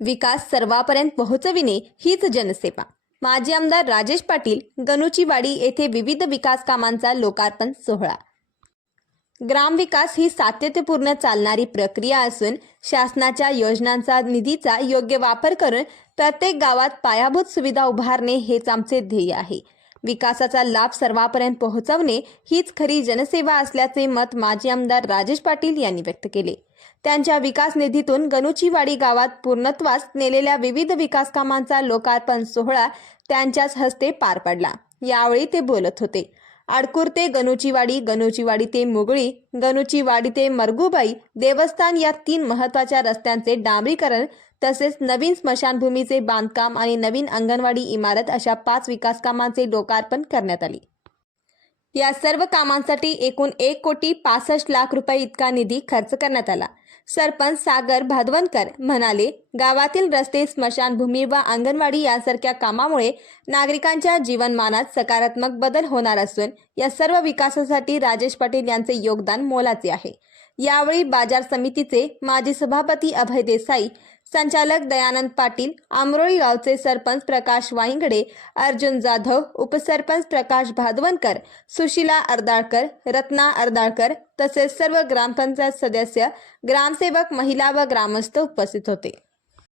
विकास सर्वापर्यंत पोहोचविणे हीच जनसेवा. माजी आमदार राजेश पाटील गणुचीवाडी येथे विविध विकास कामांचा लोकार्पण सोहळा. ग्रामविकास ही सातत्यपूर्ण चालणारी प्रक्रिया असून शासनाच्या योजनांचा निधीचा योग्य वापर करून प्रत्येक गावात पायाभूत सुविधा उभारणे हेच आमचे ध्येय आहे. विकासाचा लाभ सर्वांपर्यंत पोहोचवणे हीच खरी जनसेवा असल्याचे मत माजी आमदार राजेश पाटील यांनी व्यक्त केले. त्यांच्या विकास निधीतून गणुचीवाडी गावात पूर्णत्वास नेलेल्या विविध विकास कामांचा लोकार्पण सोहळा त्यांच्याच हस्ते पार पडला. यावेळी ते बोलत होते. आडकूर ते गणूचीवाडी ते मुगळी गणूचीवाडी ते मरगुबाई देवस्थान या तीन महत्त्वाच्या रस्त्यांचे डांबरीकरण तसेच नवीन स्मशानभूमीचे बांधकाम आणि नवीन अंगणवाडी इमारत अशा पाच विकासकामांचे लोकार्पण करण्यात आली. या सर्व कामांसाठी एकूण एक कोटी पासष्ट लाख रुपये इतका निधी खर्च करण्यात आला. सरपंच सागर भादवनकर म्हणाले गावातील रस्ते स्मशानभूमी व अंगणवाडी यासारख्या कामामुळे नागरिकांच्या जीवनमानात सकारात्मक बदल होणार असून या सर्व विकासासाठी राजेश पाटील यांचे योगदान मोलाचे आहे. यावेळी बाजार समितीचे माजी सभापती अभय देसाई संचालक दयानंद पाटील आमरोळी गावचे सरपंच प्रकाश वाईंगडे अर्जुन जाधव उपसरपंच प्रकाश भादवनकर सुशिला अर्दाळकर रत्ना अर्दाळकर तसेच सर्व ग्रामपंचायत सदस्य ग्रामसेवक महिला व ग्रामस्थ उपस्थित होते.